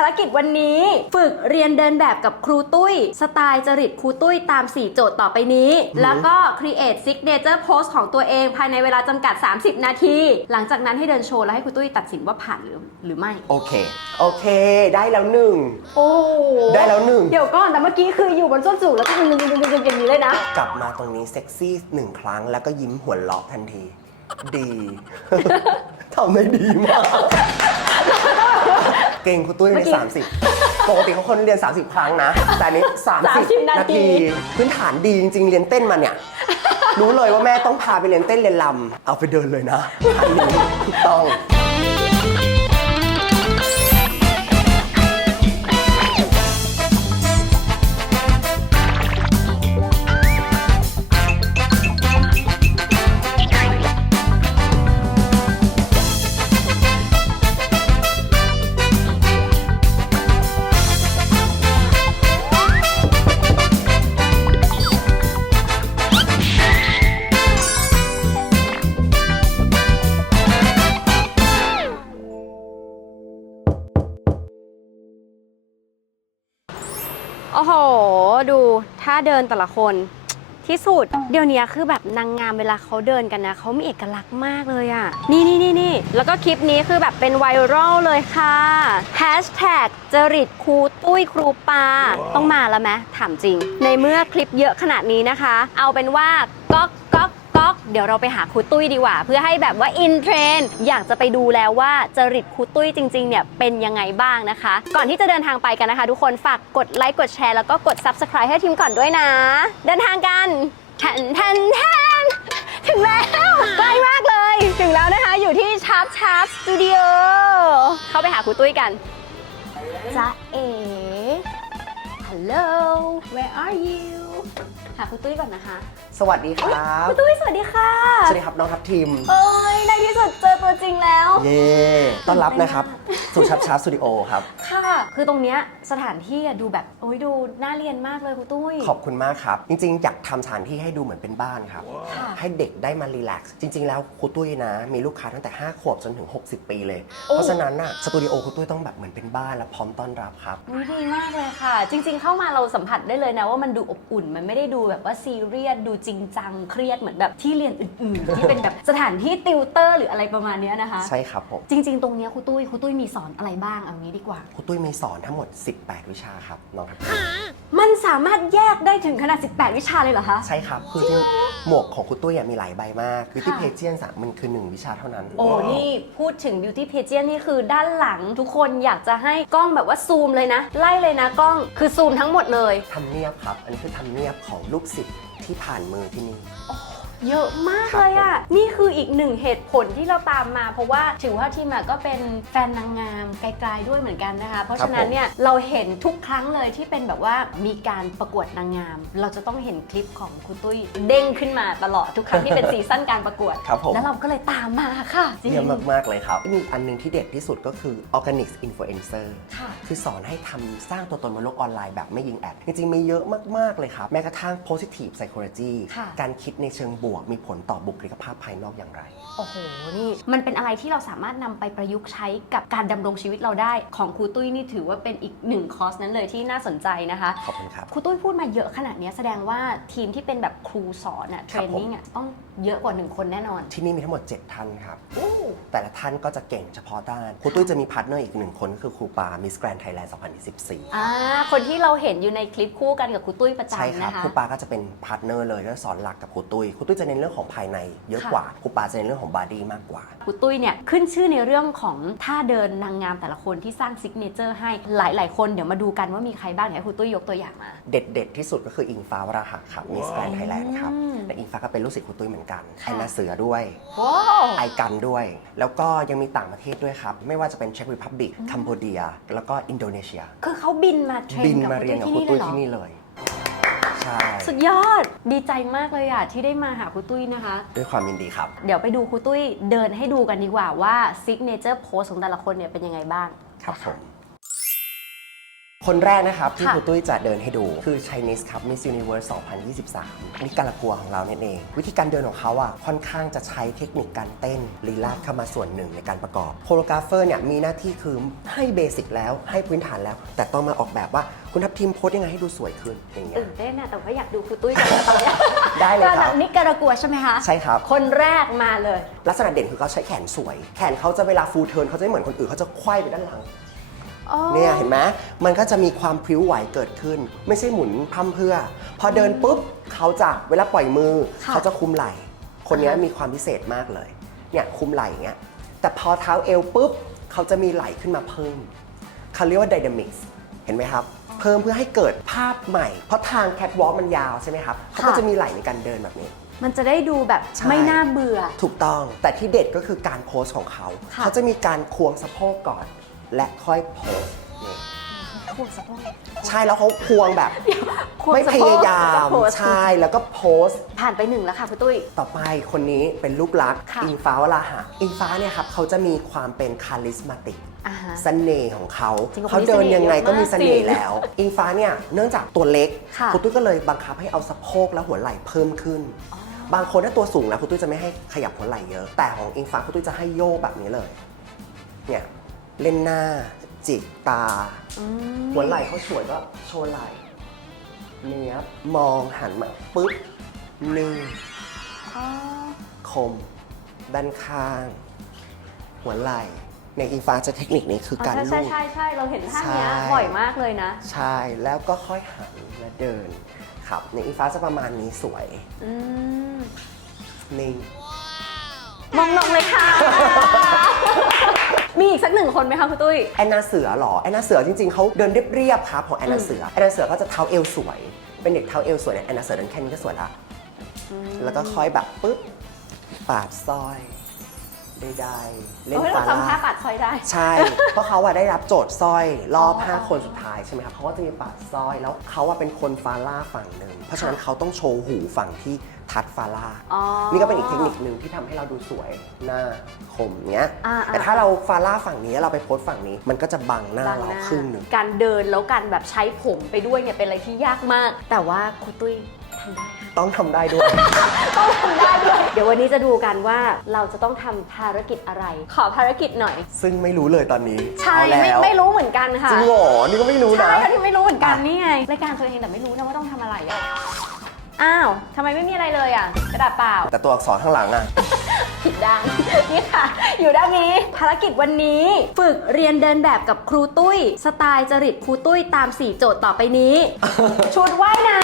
ารกิจวันนี้ ฝึกเรียนเดินแบบกับครูตุ้ย สไตล์จริตครูตุ้ยตาม 4 โจทย์ต่อไปนี้ แล้วก็ create signature pose ของตัวเอง ภายในเวลาจำกัด 30 นาที หลังจากนั้นให้เดินโชว์แล้วให้ครูตุ้ยตัดสินว่าผ่านหรือหรือไม่ โอเค โอเค ได้แล้วหนึ่ง โอ้ได้แล้วหนึ่ง เดี๋ยวก่อนแต่เมื่อกี้คืออยู่บนส้นสูงแล้วก็ดึงดึงดึงดึงอย่างนี้เลยนะ กลับมาตรงนี้เซ็กซี่หนึ่งครั้งแล้วก็ยิ้มหัวเราะทันที ดี ทำได้ดีมาก เก่งคุณตุ้ยเมื่ในอกี้30ปกติเขาคนเรียน 30 ครั้งนะ แต่อันนี้ 30 30นานาทีที พื้นฐานดีจริง ๆ เรียนเต้นมาเนี่ย รู้เลยว่าแม่ต้องพาไปเรียนเต้นเรียนลำเอาไปเดินเลยนะอันนี้ถูกต้อง โอ้โห ดูท่าเดินแต่ละคนที่สุด เดี๋ยวนี้คือแบบนางงามเวลาเขาเดินกันนะเขามีเอกลักษณ์มากเลยอะนี่นี่นี่นี่แล้วก็คลิปนี้คือแบบเป็นไวรัลเลยค่ะแฮชแท็กจริตครูตุ้ยครูปา ต้องมาแล้วไหมถามจริง ในเมื่อคลิปเยอะขนาดนี้นะคะ เอาเป็นว่าก๊ ต๊อกเดี๋ยวเราไปหาครูตุ้ยดีกว่า เพื่อให้แบบว่าอินเทรนอยากจะไปดูแล้วว่าจริตครูตุ้ยจริงๆเนี่ยเป็นยังไงบ้างนะคะ ก่อนที่จะเดินทางไปกันนะคะ ทุกคนฝากกดไลค์กดแชร์แล้วก็กด subscribe ให้ทีมก่อนด้วยนะ เดินทางกันแทนแทนแทนถึงแล้วใกล้มากเลย ถึงแล้วนะคะอยู่ที่ชาร์ปชาร์ปสตูดิโอเข้าไปหาครูตุ้ยกันจ้าเอ๋ Hello where are you หาครูตุ้ยก่อนนะคะสวัสดีครับครูตุ้ยสวัสดีค่ะ สวัสดีครับน้องทัพทีม เอ้ยในที่สุดเจอตัวจริงแล้ว เย่ต้อนรับนะครับสู่ชับชาร์ปสตูดิโอครับ ค่ะ คือตรงเนี้ยสถานที่อะดูแบบโอ้ยดูน่าเรียนมากเลยครูตุ้ย ขอบคุณมากครับ จริงๆ อยากทำสถานที่ให้ดูเหมือนเป็นบ้านครับ ค่ะ ให้เด็กได้มารีแลกซ์จริง ๆ แล้วครูตุ้ยนะ มีลูกค้าตั้งแต่ 5 ขวบจนถึง 60 ปีเลยโอ้เพราะฉะนั้นน่ะสตูดิโอครูตุ้ยต้องแบบเหมือนเป็นบ้านและพร้อมต้อนรับครับ อุ๊ยดีมากเลยค่ะ จริง ๆ เข้ามาเราสัมผัสได้เลยนะว่ามันดูอบอุ่นมันไม่ได้ดูแบบว่าซีเรียสดูจริงจังเครียดเหมือนแบบที่เรียนอื่นๆ ที่เป็นแบบสถานที่ติวเตอร์หรืออะไรประมาณเนี้ยนะคะ ใช่ครับผมจริง ๆ ตรงเนี้ยครูตุ้ยครูตุ้ยมีสอนอะไรบ้างเอางี้ดีกว่า ครูตุ้ยมีสอนทั้งหมด 18 วิชาครับน้องครับ มันสามารถแยกได้ถึงขนาด 18 วิชาเลยเหรอคะ ใช่ครับ คือจริงๆหมวกของครูตุ้ยอะมีหลายใบมากคือที่ค่ะเพจเจียนสะมันคือ1วิชาเท่านั้น โอ้ นี่พูดถึง beauty pageant นี่คือด้านหลังทุกคนอยากจะให้กล้องแบบว่าซูมเลยนะ ไล่เลยนะกล้องคือซูมทั้งหมดเลย ทำเนียบครับ อันนี้คือทำเนียบของลูกศิษย์ที่ผ่านมือที่นี่ เยอะมากเลยอะ่ะ นี่คืออีกหนึ่งเหตุผลที่เราตามมา เพราะว่าถือว่าทีมอะก็เป็นแฟนนางงามไกลๆด้วยเหมือนกันนะคะ เพราะฉะนั้นเนี่ยเราเห็นทุกครั้งเลยที่เป็นแบบว่ามีการประกวดนางงาม เราจะต้องเห็นคลิปของคุณตุ้ยเด้งขึ้นมาตลอดทุกครั้งที่เป็นซีซั่นการประกวดครับผมแล้วเราก็เลยตามมาค่ะจริงเยี่ยมมากๆเลยครับ มีอันหนึงที่เด็ดที่สุดก็คือ Organic Influencer ค่ะคือสอนให้ทำสร้างตัวตนบนโลกออนไลน์แบบไม่ยิงแอดจริงๆมีเยอะมากๆเลยครับแม้กระทั่ง positive psychology ค่ะการคิดในเชิงบวกมีผลต่อบุคลิกภาพภายนอกอย่างไร โอ้โห นี่มันเป็นอะไรที่เราสามารถนำไปประยุกต์ใช้กับการดำรงชีวิตเราได้ ของครูตุ้ยนี่ถือว่าเป็นอีกหนึ่งคอร์สนั้นเลยที่น่าสนใจนะคะ ขอบคุณครับ ครูตุ้ยพูดมาเยอะขนาดเนี้ยแสดงว่าทีมที่เป็นแบบครูสอนอะเทครรับนผมนิ่งอะต้องเยอะกว่าหนึ่งคนแน่นอนที่นี่มีทั้งหมด 7 ท่านครับโอ้แต่ละท่านก็จะเก่งเฉพาะด้าน ครูตุ้ยจะมีพาร์ทเนอร์อีกหนึ่งคนก็คือครูปา Miss Grand Thailand 2014อ่าคนที่เราเห็นอยู่ในคลิปคู่กันกับครูตุ้ยประใช่คจำรับนะคะ ครูปาก็จะเป็นพาร์ทเนอร์เลยก็สอนหลักกับครูตุ้ย ครูตุ้ยจะเน้นเรื่องของภายในเยอะค่ะกว่าครูปาจะเน้นเรื่องของบอดี้มากกว่า ครูตุ้ยเนี่ยขึ้นชื่อในเรื่องของท่าเดินนางงามแต่ละคนที่สร้างซิกเนเจอร์ให้หลาย ๆ คนเดี๋ยวมาดูกันว่ามีใครบ้างเดี๋ยวให้ครูตุ้ยยกตัวอย่างมา เด็ดๆที่สุดก็คืออิงฟ้าวราหะครับ Miss Grand Thailand ครับอืม และอิงฟ้าก็เป็นลูกศิษย์ครูตุ้ยเหมือนกันค่ะไอนาเสือด้วย ว้าว ไอกันด้วย แล้วก็ยังมีต่างประเทศด้วยครับ ไม่ว่าจะเป็นเช็กรีพับบิก คัมโบเดีย แล้วก็อินโดนีเซีย คือเขาบินมาเทรนบินกับมาครูเรียนกับคตุ้รูยตุ้ยที่ที่นี่เลยเหรอนี่เลยใช่ สุดยอดดีใจมากเลยอะที่ได้มาหาครูตุ้ยนะคะ ด้วยความยินดีครับ เดี๋ยวไปดูครูตุ้ยเดินให้ดูกันดีกว่าว่าซิกเนเจอร์โพสของแต่ละคนเนี่ยเป็นยังไงบ้าง ครับผม คคนแรกนะครับ ที่ค่ะ ครูตุ้ยจะเดินให้ดู คือ Chinese ครับ Miss Universe 2023 นี่การะกัวของเราเนี่ยเอง วิธีการเดินของเขาอะค่อนข้างจะใช้เทคนิคการเต้นลีลาดเข้ามาส่วนหนึ่งในการประกอบโคโรกราฟเฟอร์เนี่ยมีหน้าที่คือให้เบสิกแล้วให้พื้นฐานแล้ว แต่ต้องมาออกแบบว่าคุณทัพทีมโพสยังไงให้ดูสวยขึ้นอย่างเงี้ย ตื่นเต้นนะแต่ว่าอยากดูครูตุ้ยจังเลยตอนเนี้ยได้เลยครับนี่การะกัวใช่ไหมคะใช่ครับ คนแรกมาเลย ลักษณะเด่นคือเขาใช้แขนสวย แขนเขาจะเวลาฟูลเทิร์นเขาจะไม่เหมือนคนอื่นเขาจะไขว้ไปด้านหลัง เนี่ยเห็นไหมมันก็จะมีความพริ้วไหวเกิดขึ้น ไม่ใช่หมุนพร่ำเพรื่อ พอเดินปุ๊บเขาจะเวลาปล่อยมือ ค่ะ เขาจะคุมไหล่คนเนี้ยอ่าฮะมีความพิเศษมากเลยเนี่ยคุมไหล่อย่างเงี้ยแต่พอเท้าเอวปุ๊บเขาจะมีไหล่ขึ้นมาเพิ่มเขาเรียกว่าไดนามิกส์เห็นไหมครับ เพิ่มเพื่อให้เกิดภาพใหม่ เพราะทางแคทวอล์กมันยาวใช่ไหมครับเขาก็จะมีไหล่ในการเดินแบบนี้ มันจะได้ดูแบบใช่ ไม่น่าเบื่อ ถูกต้องแต่ที่เด็ดก็คือการโพสของเขา ค่ะ เขาจะมีการควงสะโพกก่อน และค่อยโพสนี่ควงสะโพกใช่แล้วเขาควงแบบ ควงไม่สะพโพกยายามแล้วก็โพสใช่แล้วก็โพสต์ ผ่านไปหนึ่งแล้วค่ะคุณตุ้ย ต่อไปคนนี้เป็นลูกรักค่ะ อิงฟ้าวราหะอิงฟ้าเนี่ยครับเขาจะมีความเป็นคาลิสมาติก อ่าฮะ เสน่ห์ของเขาจริงๆเขาเดินยังไงก็มีเสน่ห์คนนี้เสน่ห์เยอะมากแล้ว อิงฟ้าเนี่ยเนื่องจากตัวเล็กค่ะ ณตุ้ยก็เลยบังคับให้เอาสะโพกและหัวไหล่เพิ่มขึ้น อ๋อบางคนถ้าตัวสูงแล้วคุณตุ้ยจะไม่ให้ขยับหัวไหล่เยอะ แต่ของอิงฟ้าคุณตุ้ยจะให้โยกแบบนี้เลย เนี่ย เล่นหน้า จิกตาอืมหัวไหล่เขาสวยก็โชว์ไหล่เนี้ยบมองหันมาปุ๊บนิ่งอ๋อคม ด้านข้าง หัวไหล่ ในอิงฟ้าจะเทคนิคนี้คือการใช่ลูใช่บใช่ใช่เราเห็นท่าเนี้ยใช่บ่อยมากเลยนะ ใช่แล้วก็ค่อยหันและเดิน ครับในอิงฟ้าจะประมาณนี้สวยอืมนิ่งมองลงเลยค่ะ มีอีกสักหนึ่งคนไหมคะคุณตุ้ย แอนนาเสือเหรอ แอนนาเสือจริงๆเขาเดินเรียบๆครับของแอนนาเสือ แอนนาเสือก็จะเท้าเอวสวย เป็นเด็กเท้าเอวสวยเนี่ยแอนนาเสือเดินแค่นี้ก็สวยละ แล้วก็ค่อยแบบปุ๊บปาดสร้อยได้ๆเล่นเฮ้ยฟาเราจำท่าร่าปัดซอยได้ ใช่ เพราะเขาอะได้รับโจทย์สร้อยรอบ อ๋อ5 คนสุดท้ายใช่ไหมครับเขาก็จะมีปาดสร้อยแล้วเขาอะเป็นคนฟาร่าฝั่งหนึ่ง เพราะฉะนั้นเขาต้องโชว์หูฝั่งที่ ทัดฟาร่า อ๋อ นี่ก็เป็นอีกเทคนิคหนึ่งที่ทำให้เราดูสวยหน้าคมเนี้ย อ่าๆ แต่ถ้าเราฟาร่าฝั่งนี้เราไปโพสฝั่งนี้ มันก็จะบังหน้าบางเราหน้าครึ่งหนึ่ง การเดินแล้วการแบบใช้ผมไปด้วยเนี่ยเป็นอะไรที่ยากมาก แต่ว่าคุณตุ้ยทำได้ต้องทำได้ด้วย ต้องทำได้ด้วย เดี๋ยววันนี้จะดูกันว่าเราจะต้องทำภารกิจอะไร ขอภารกิจหน่อย ซึ่งไม่รู้เลยตอนนี้ใช่เอาไม่แล้วไม่รู้เหมือนกันค่ะจริงเหรอนี่ก็ไม่รู้ใช่นะค่ะที่ไม่รู้เหมือนกันอะนี่ไงรายการตัวเองแต่ไม่รู้นะว่าต้องทำอะไรอะ อ้าวทำไมไม่มีอะไรเลยอะ กระดาษเปล่า แต่ตัวอักษรข้างหลังอะ ผิดด้านนี่ค่ะ อยู่ด้านนี้ ภารกิจวันนี้ ฝึกเรียนเดินแบบกับครูตุ้ย สไตล์จริตครูตุ้ยตาม 4 โจทย์ต่อไปนี้ ชุดว่ายน้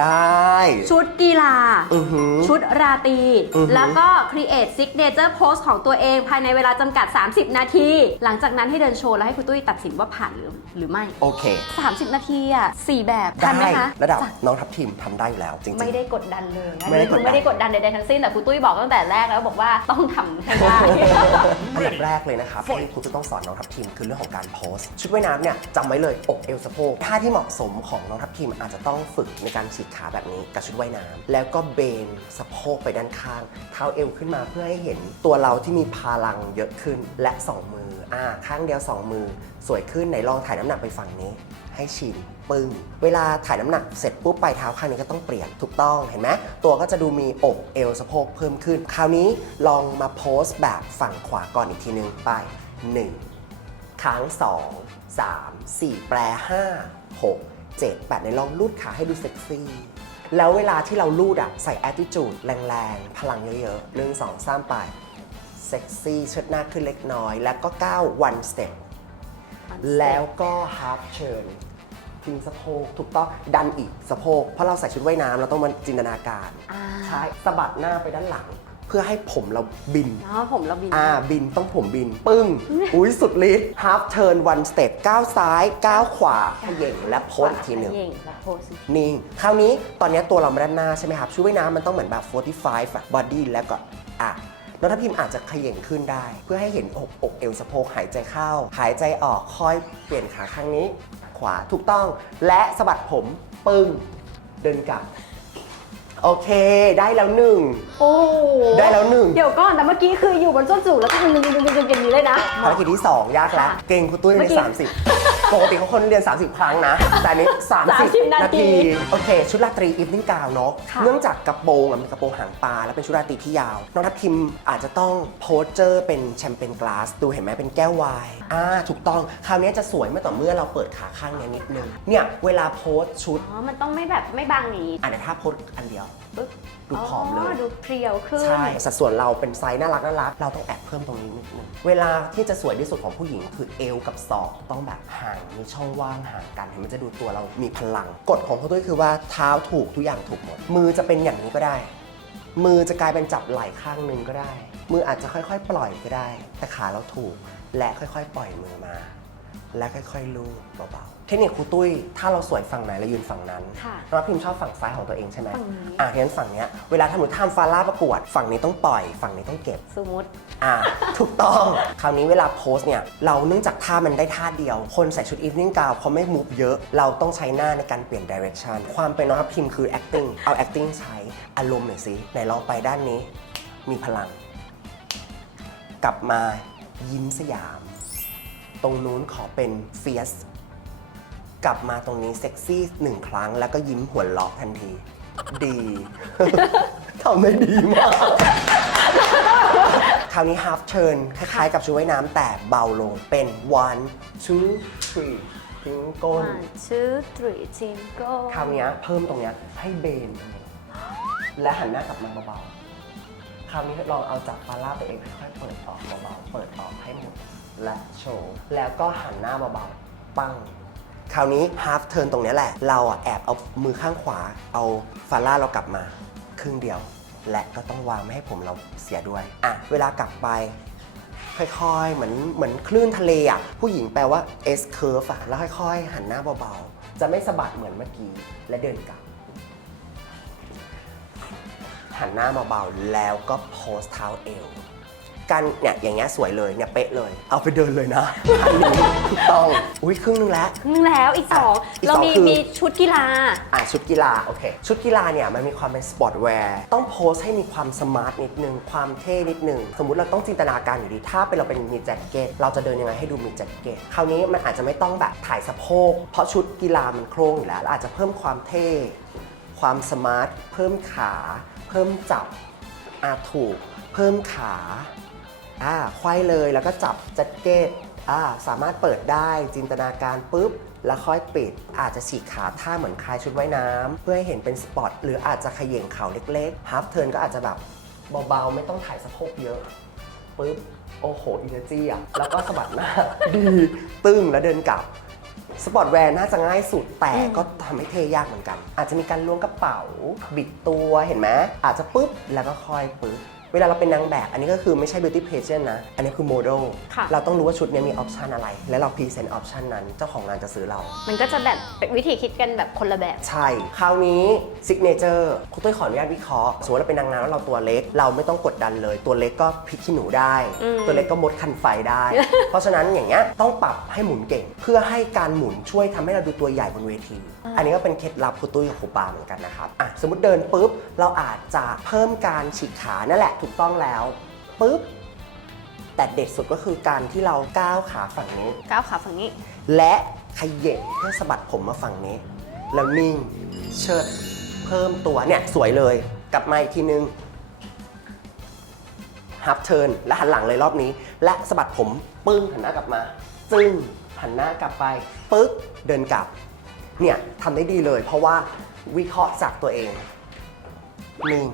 ได้ำชุดกีฬา อือหือ ชุดราตรีอือหือ แล้วก็ create signature pose ของตัวเองภายในเวลาจำกัด 30 นาที หลังจากนั้นให้เดินโชว์แล้วให้ครูตุ้ยตัดสินว่าผ่านหรือหรือไม่ โอเค 30 นาทีอะ4แบบทันไหมได้คะ ระดับจ้ะน้องทัพทีมทำได้อยู่แล้วจริงๆไม่ได้กดดันเลยอันไม่ได้นี้กคืดดันอไม่ได้กดดันใดๆทั้งสิ้นแต่ครูตุ้ยบอกตั้งแต่แรกแล้วบอกว่าต้องทำให้ได้ อันดับแรกเลยนะครับที่ครูจะต้องสอนน้องทัพทีมคือเรื่องของการโพสชุดว่ายน้ำเนี่ยจำไว้เลยอกเอวสะโพกท่าที่เหมาะสมของน้องทัพทีมอาจจะต้องฝึกในการฉีกขาแบบนี้กับชุดว่ายน้ำแล้วก็เบนสะโพกไปด้านข้าง เท้าเอวขึ้นมาเพื่อให้เห็นตัวเราที่มีพลังเยอะขึ้นและสองมืออ่าข้างเดียวสองมือ สวยขึ้นไหนลองถ่ายน้ำหนักไปฝั่งนี้ ให้ชิน ปึ้ง เวลาถ่ายน้ำหนักเสร็จปุ๊บปลายเท้าข้างนี้ก็ต้องเปลี่ยนถูกต้องเห็นไหมตัวก็จะดูมีอกเอวสะโพกเพิ่มขึ้น คราวนี้ลองมาโพสต์แบบฝั่งขวาก่อนอีกทีนึงไป 1ค้าง2 3 4 แปร 5 6 7 8ในลองลูดขาให้ดูเซ็กซี่แล้วเวลาที่เราลูดอะใส่ attitude แรงๆ พลังเยอะๆหนึ่งสองสามไปเซ็กซี่เชิดหน้าขึ้นเล็กน้อย แล้วก็ก้าว one step แล้วก็ half turn ทิ้งสะโพกถูกต้องดันอีกสะโพกเพราะเราใส่ชุดว่ายน้ำเราต้องมาจินตนาการอ่าใช้สะบัดหน้าไปด้านหลัง เพื่อให้ผมเราบินเนาะผมเราบิน อ่าบินต้องผมบิน ปึ้ง อุ้ยสุดฤทธิ์ half turn one step ก้าวซ้ายก้าวขวาเขย่งและโพสอีกทีหนึ่ง เย่งและโพสอีกทีนิ่ง คราวนี้ตอนนี้ตัวเรามาด้านหน้าใช่ไหมครับชุดว่ายน้ำมันต้องเหมือนแบบ 45อะ body แล้วก็อะน้องทัพพิมอาจจะเขย่งขึ้นได้ เพื่อให้เห็นอกอกเอวสะโพกหายใจเข้า หายใจออกค่อยเปลี่ยนขาข้างนี้ ขวาถูกต้อง และสะบัดผมปึ้งเดินกลับ โอเคได้แล้วหนึ่ง โอ้โหได้แล้วหนึ่ง เดี๋ยวก่อนแต่เมื่อกี้คืออยู่บนส้นสูงแล้วก็ดึงดึงดึงดึงอย่างนี้เลยนะ ภารกิจที่ 2 ยากแล้ว ค่ะเก่งคุณตุ้ยเมื่ในอกี้ 30 ปกติเขาคนเรียน 30 ครั้งนะ แต่อันนี้ 30 30นานาที ที โอเค ชุดราตรีอีฟนิ่งกาวเนาะ ค่ะ เนื่องจากกระโปรงอะเป็นกระโปรงหางปลาแล้วเป็นชุดราตรีที่ยาว น้องทัพทิมอาจจะต้องโพสเจอร์เป็นแชมเปญกลาส ดูเห็นไหมเป็นแก้วไวน์อ่า ถูกต้อง คราวนี้จะสวยเมื่อต่อเมื่อเราเปิดขาข้างเนี้ยนิดนึง เนี่ย เวลาโพสชุด อ๋อ มันต้องไม่แบบไม่บางอย่างนี้ อะเดี๋ยวถ้าโพสอันเดียวปึ๊บดูผอมเลย ดูเพรียวขึ้น ใช่ สัดส่วนเราเป็นไซส์น่ารักน่ารัก เราต้องแอบเพิ่มตรงนี้นิดนึง เวลาที่จะสวยที่สุดของผู้หญิงคือเอวกับศอกต้องแบบห่างมีช่องว่างห่างกันเห็นมันจะดูตัวเรามีพลัง กฎของเขาด้วยคือว่าเท้าถูกทุกอย่างถูกหมด มือจะเป็นอย่างนี้ก็ได้ มือจะกลายเป็นจับไหล่ข้างหนึงก็ได้ มืออาจจะค่อยๆ ปล่อยก็ได้ แต่ขาเราถูก และค่อยๆ ปล่อยมือมา และค่อยๆลูบเบาๆ เทคนิคครูตุ้ย ถ้าเราสวยฝั่งไหนเรายืนฝั่งนั้นค่ะน้องพิมชอบฝั่งซ้ายของตัวเองใช่ไหมฝั่งนี้ อะงั้นฝั่งเนี้ยเวลาทำหนูทำฟาร่าประกวด ฝั่งนี้ต้องปล่อย ฝั่งนี้ต้องเก็บ สมมติ อ่าถูกต้อง คราวนี้เวลาโพสเนี่ย เราเนื่องจากท่ามันได้ท่าเดียว คนใส่ชุด evening gown เขาไม่มูฟเยอะ เราต้องใช้หน้าในการเปลี่ยน direction ความเป็นน้องทัพทิมคือ acting เอา acting ใช้อารมณ์หน่อยสิไหนลองไปด้านนี้ มีพลัง กลับมายิ้มสยาม ตรงนู้นขอเป็น fierce กลับมาตรงนี้เซ็กซี่หนึ่งครั้ง แล้วก็ยิ้มหัวเราะทันที ดี ทำได้ดีมาก คราวนี้ half turn คล้ายๆกับชุดว่ายน้ำแต่เบาลงเป็น one two three ทิ้งก้น one two three jingle คราวเนี้ยเพิ่มตรงเนี้ยให้เบนตรงนี้และหันหน้ากลับมาเบาๆ คราวนี้ลองเอาจากฟาร่าตัวเองค่อยๆเปิดออกเบาๆ เปิดออกให้หมด และโชว์ แล้วก็หันหน้าเบาๆ ปั้ง คราวนี้ half turn ตรงนี้แหละ เราอะแอบเอามือข้างขวา เอาฟาร่าเรากลับมาครึ่งเดียว และก็ต้องวางไม่ให้ผมเราเสียด้วย อะ เวลากลับไป ค่อยๆ เหมือนเหมือนคลื่นทะเลอะผู้หญิงแปลว่า S curve อะแล้วค่อยๆ หันหน้าเบาๆ จะไม่สะบัดเหมือนเมื่อกี้ และเดินกลับ หันหน้าเบาๆ แล้วก็โพสเท้าเอว กันเนี่ยอย่างเงี้ยสวยเลยเนี่ยเป๊ะเลย เอาไปเดินเลยนะอันนี้ถูกต้องอุ้ยครึ่งนึงแล้ว ครึ่งแล้วอีกสองอีกเราสองมีคือ มีชุดกีฬา อะชุดกีฬาโอเคชุดกีฬาเนี่ยมันมีความเป็นสปอร์ตแวร์ต้องโพสให้มีความสมาร์ทนิดนึง ความเท่นิดนึง สมมุติเราต้องจินตนาการอยู่ดีถ้าเป็นเราเป็นมีแจ็คเก็ตเราจะเดินยังไงให้ดูมีแจ็คเก็ตคราวนี้มันอาจจะไม่ต้องแบบถ่ายสะโพกเพราะชุดกีฬามันโครงอยู่แล้วเราอาจจะเพิ่มความเท่ ความสมาร์ทเพิ่มขา เพิ่มจับอาถูก เพิ่มขา อ่าควายเลยแล้วก็จับแจ็คเก็ตอ่าสามารถเปิดได้จินตนาการปุ๊บ แล้วค่อยปิด อาจจะฉีกขาท่าเหมือนคลายชุดว่ายน้ำเพื่อให้เห็นเป็นสปอตหรืออาจจะขย่งเข่าเล็กๆฮาร์ฟเทิร์นก็อาจจะแบบเบาๆ ไม่ต้องถ่ายสะโพกเยอะปุ๊บโอ้โหอินเนอร์จีอะแล้วก็สะบัดหน้าดีตึ้งแล้วเดินกลับสปอร์ตแวร์น่าจะง่ายสุดแต่ก็ทำให้เทยากเหมือนกัน อาจจะมีการล้วงกระเป๋า บิดตัวเห็นไหมอาจจะปุ๊บแล้วก็ค่อยปุ๊บ เวลาเราเป็นนางแบบ อันนี้ก็คือไม่ใช่ beauty pageant นะ อันนี้คือโมเดลค่ะ เราต้องรู้ว่าชุดนี้มีออปชันอะไร และเราพรีเซนต์ออปชันนั้นเจ้าของงานจะซื้อเรา มันก็จะแบบเป็นวิธีคิดกันแบบคนละแบบ ใช่ คราวนี้ซิกเนเจอร์คุณตุ้ยขออนุญาตวิเคราะห์สมมติเราเป็นนางงามแล้วเราตัวเล็ก เราไม่ต้องกดดันเลย ตัวเล็กก็พลิกขี้หนูได้ อืม ตัวเล็กก็มดคันไฟได้ เพราะฉะนั้นอย่างเงี้ยต้องปรับให้หมุนเก่ง เพื่อให้การหมุนช่วยทำให้เราดูตัวใหญ่บนเวที อันนี้ก็เป็นเคล็ดลับครูตุ้ยกับครูปาเหมือนกันนะครับอะสมมติเดินปุ๊บเราอาจจะเพิ่มการฉีกขานั่นแหละถูกต้องแล้วปุ๊บแต่เด็ดสุดก็คือการที่เราก้าวขาฝั่งนี้ ก้าวขาฝั่งนี้ และขย่งเพื่อสะบัดผมมาฝั่งนี้ แล้วนิ่งเชิดเพิ่มตัวเนี่ยสวยเลยกลับมาอีกทีนึงฮับเทิร์นและหันหลังเลยรอบนี้ และสะบัดผมปึ้งหันหน้ากลับมาจึ้งหันหน้ากลับไปปึ๊กเดินกลับ เนี่ยทำได้ดีเลย เพราะว่าวิเคราะห์จากตัวเองนิ่ง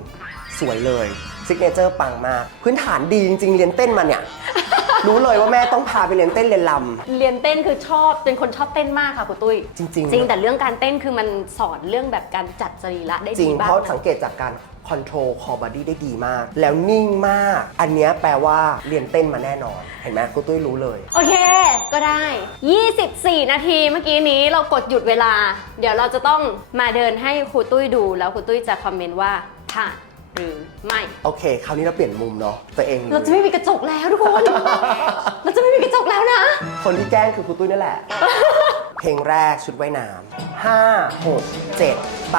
สวยเลย ซิกเนเจอร์ปังมาก พื้นฐานดีจริงๆ เรียนเต้นมาเนี่ย รู้เลยว่าแม่ต้องพาไปเรียนเต้นเรียนลำเรียนเต้นคือชอบเป็นคนชอบเต้นมากค่ะคุณตุ้ยจริงๆจริงแต่เรื่องการเต้นคือมันสอนเรื่องแบบการจัดสรีระได้จริดีงบ้าเพงราะนะสังเกตจากการคอนโทรลคอบอดี้ได้ดีมาก แล้วนิ่งมาก อันเนี้ยแปลว่าเรียนเต้นมาแน่นอน เห็นไหมครูตุ้ยรู้เลย โอเค ก็ได้ 24 นาทีเมื่อกี้นี้เรากดหยุดเวลา เดี๋ยวเราจะต้องมาเดินให้ครูตุ้ยดู แล้วครูตุ้ยจะคอมเมนต์ว่าผ่าน หรือไม่โอเค คราวนี้เราเปลี่ยนมุมเนาะตัวเองเราจะไม่มีกระจกแล้วทุกคน เราจะไม่มีกระจกแล้วนะ คนที่แกล้งคือครูตุ้ยนั่นแหละ เพลงแรกชุดว่ายน้ำห้าหกเจ็ดไป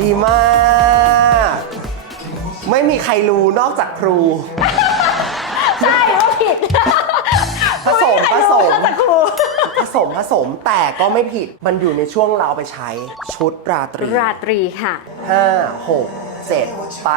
ดีมาก ไม่มีใครรู้นอกจากครู ใช่ว่าผิดผสมผสมไรู้แต่ครู ผสมผสมแต่ก็ไม่ผิดมันอยู่ในช่วงเราเอาไปใช้ ชุดราตรีราตรีค่ะ ห้าหกเจ็ดไป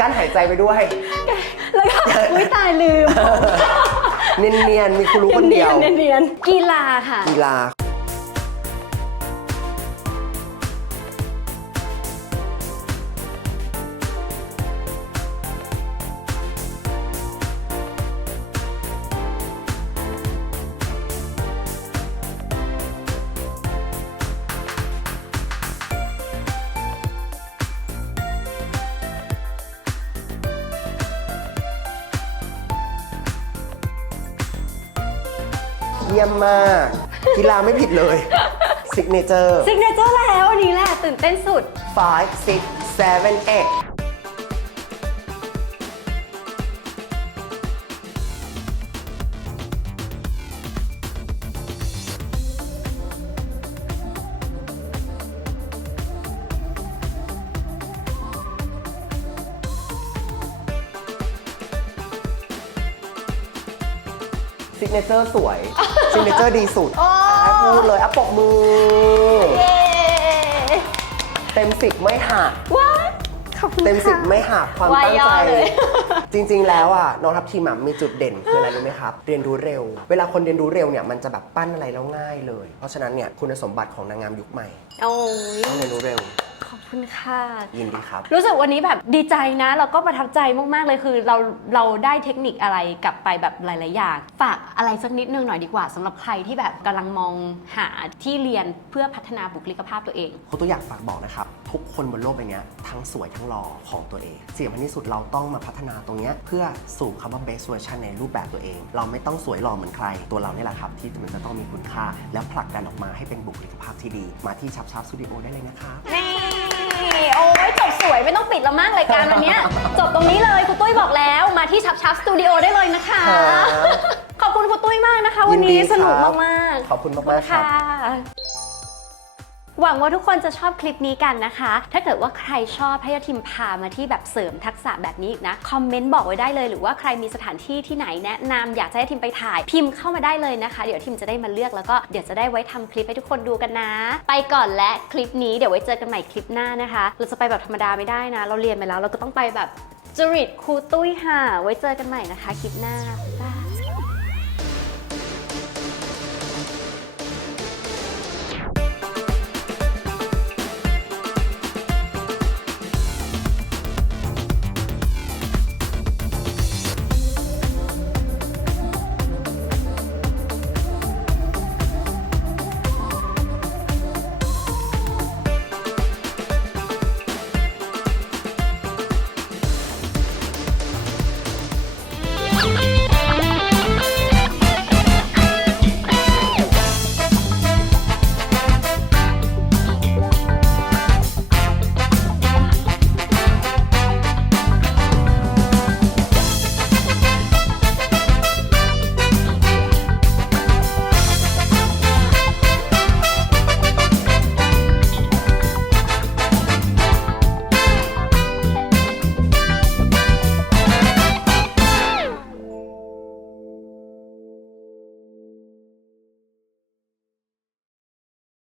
การหายใจไปด้วย แล้วก็อุ้ยตายลืม เนียนๆมีครูรู้คนเดียว เนียนๆเนียนๆกีฬาค่ะ กีฬา เยี่ยมมาก กีฬาไม่ผิดเลยซิกเนเจอร์ซิกเนเจอร์แล้วอันนี้แหละตื่นเต้นสุด five six seven eight เนเจอร์สวยซิกเนเจอร์ดีสุดโอ้ อะพูดเลยอะปรบมือ เย้ เต็มสิบไม่หักว้าย ขอบคุณเต็มสิบค่ะไม่หักความว่าตั้งย่อใจเลย จริงๆ แล้วอะน้องทัพทีมอะมีจุดเด่นคืออะไรรู้ไหมครับ เรียนรู้เร็ว เวลาคนเรียนรู้เร็วเนี่ยมันจะแบบปั้นอะไรแล้วง่ายเลย เพราะฉะนั้นเนี่ยคุณสมบัติของนางงามยุคใหม่โอ้ยต้องเรียนรู้เร็วขอบคุณค่ะ ยินดีครับ รู้สึกวันนี้แบบดีใจนะ แล้วก็ประทับใจมาก ๆ เลยคือเราเราได้เทคนิคอะไรกลับไปแบบหลาย ๆ อย่าง ฝากอะไรสักนิดนึงหน่อยดีกว่าสำหรับใครที่แบบกำลังมองหาที่เรียนเพื่อพัฒนาบุคลิกภาพตัวเอง คุณตัวอยากฝากบอกนะครับ ทุกคนบนโลกใบเนี้ยทั้งสวยทั้งหล่อของตัวเองสิ่งสำคัญที่สุดเราต้องมาพัฒนาตรงเนี้ยเพื่อสู่คำว่า best version ในรูปแบบตัวเอง เราไม่ต้องสวยหล่อเหมือนใคร ตัวเราเนี่ยแหละครับที่มันจะต้องมีคุณค่า แล้วผลักดันออกมาให้เป็นบุคลิกภาพที่ดี มาที่ชับชับสตูดิโอได้เลยนะครับนี่โอ้ยจบสวยไม่ต้องปิดแล้วมากรายการวันเนี้ยจบตรงนี้เลยคุณตุ้ยบอกแล้วมาที่ชับชับสตูดิโอได้เลยนะคะครับขอบคุณคุณตุ้ยมากนะคะ วันนี้ยินดีสนุกครับมากๆขอบคุณมากๆครับ หวังว่าทุกคนจะชอบคลิปนี้กันนะคะ ถ้าเกิดว่าใครชอบให้ทีมพามาที่แบบเสริมทักษะแบบนี้อีกนะ คอมเมนต์บอกไว้ได้เลย หรือว่าใครมีสถานที่ที่ไหนแนะนำอยากจะให้ทีมไปถ่าย พิมพ์เข้ามาได้เลยนะคะ เดี๋ยวทีมจะได้มาเลือกแล้วก็เดี๋ยวจะได้ไว้ทำคลิปให้ทุกคนดูกันนะ ไปก่อนและคลิปนี้เดี๋ยวไว้เจอกันใหม่คลิปหน้านะคะ เราจะไปแบบธรรมดาไม่ได้นะ เราเรียนไปแล้วเราก็ต้องไปแบบจริตครูตุ้ยค่ะไว้เจอกันใหม่นะคะคลิปหน้าบ๊ายบาย